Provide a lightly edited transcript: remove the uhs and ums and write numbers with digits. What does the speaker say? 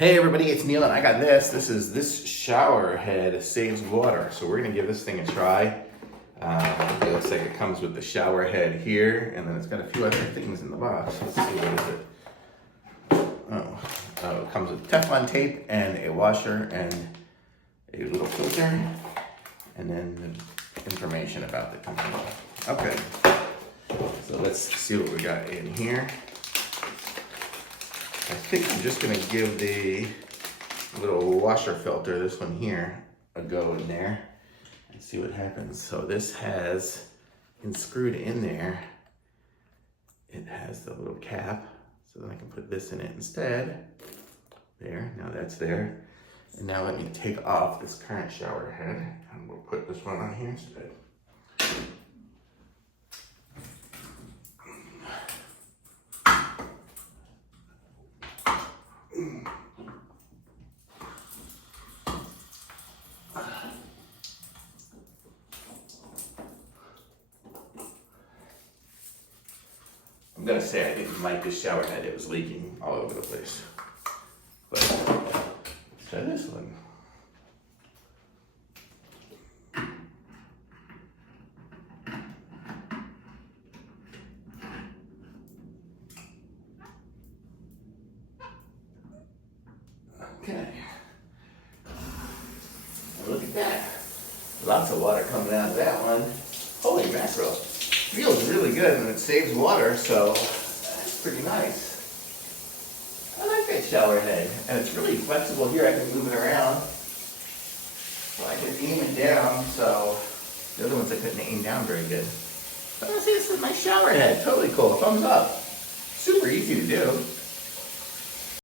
Hey everybody, it's Neil and I got this. This shower head saves water. So we're gonna give this thing a try. It looks like it comes with the shower head here, and then it's got a few other things in the box. Let's see, what is it? Oh, it comes with Teflon tape and a washer and a little filter, and then the information about the company. Okay, so let's see what we got in here. I think I'm just gonna give the little washer filter, this one here, a go in there and see what happens. So this has, screwed in there, it has the little cap, so then I can put this in it instead. There, now that's there. And now let me take off this current shower head and we'll put this one on here instead. I'm gonna say I didn't like this shower head, it was leaking all over the place. But let's try this one. Okay. Look at that. Lots of water coming out of that one. Holy mackerel. Feels really good and it saves water, so that's pretty nice. I like that shower head. And it's really flexible here. I can move it around. So I can aim it down, so the other ones I couldn't aim down very good. But I see, this is my shower head. Totally cool. Thumbs up. Super easy to do.